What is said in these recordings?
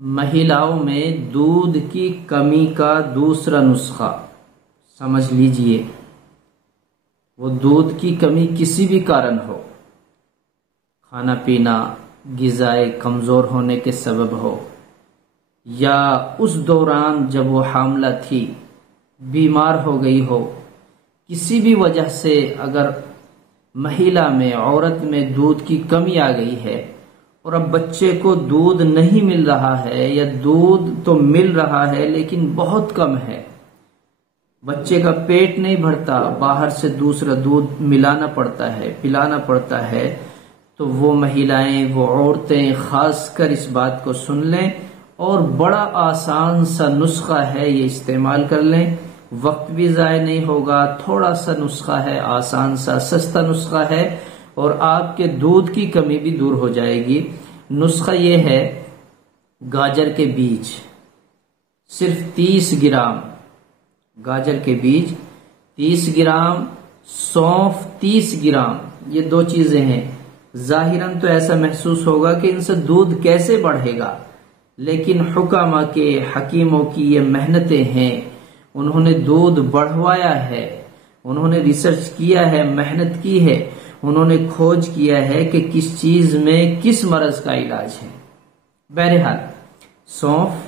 महिलाओं में दूध की कमी का दूसरा नुस्खा समझ लीजिए। वो दूध की कमी किसी भी कारण हो, खाना पीना ग़िज़ाए कमज़ोर होने के सबब हो, या उस दौरान जब वो हामला थी बीमार हो गई हो, किसी भी वजह से अगर महिला में, औरत में दूध की कमी आ गई है और अब बच्चे को दूध नहीं मिल रहा है, या दूध तो मिल रहा है लेकिन बहुत कम है, बच्चे का पेट नहीं भरता, बाहर से दूसरा दूध मिलाना पड़ता है, पिलाना पड़ता है, तो वो महिलाएं, वो औरतें खासकर इस बात को सुन लें और बड़ा आसान सा नुस्खा है, ये इस्तेमाल कर लें। वक्त भी ज़ाय नहीं होगा, थोड़ा सा नुस्खा है, आसान सा सस्ता नुस्खा है और आपके दूध की कमी भी दूर हो जाएगी। नुस्खा ये है, गाजर के बीज सिर्फ 30 ग्राम, गाजर के बीज 30 ग्राम, सौंफ 30 ग्राम, ये दो चीजें हैं। जाहिरन तो ऐसा महसूस होगा कि इनसे दूध कैसे बढ़ेगा, लेकिन हुकामा के, हकीमों की ये मेहनतें हैं, उन्होंने दूध बढ़वाया है, उन्होंने रिसर्च किया है, मेहनत की है, उन्होंने खोज किया है कि किस चीज में किस मरज का इलाज है। बहरहाल सौंफ,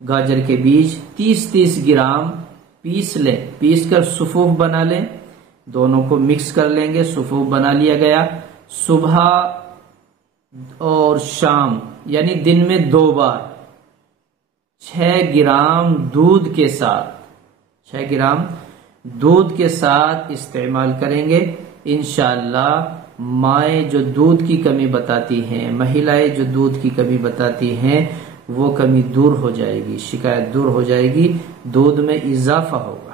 गाजर के बीज 30-30 ग्राम पीस लें, पीस कर सुफूफ बना लें, दोनों को मिक्स कर लेंगे, सुफूफ बना लिया गया। सुबह और शाम यानी दिन में 2 बार 6 ग्राम दूध के साथ, 6 ग्राम दूध के साथ इस्तेमाल करेंगे। इंशाअल्लाह माएँ जो दूध की कमी बताती हैं, महिलाएं जो दूध की कमी बताती हैं, वो कमी दूर हो जाएगी, शिकायत दूर हो जाएगी, दूध में इजाफा होगा।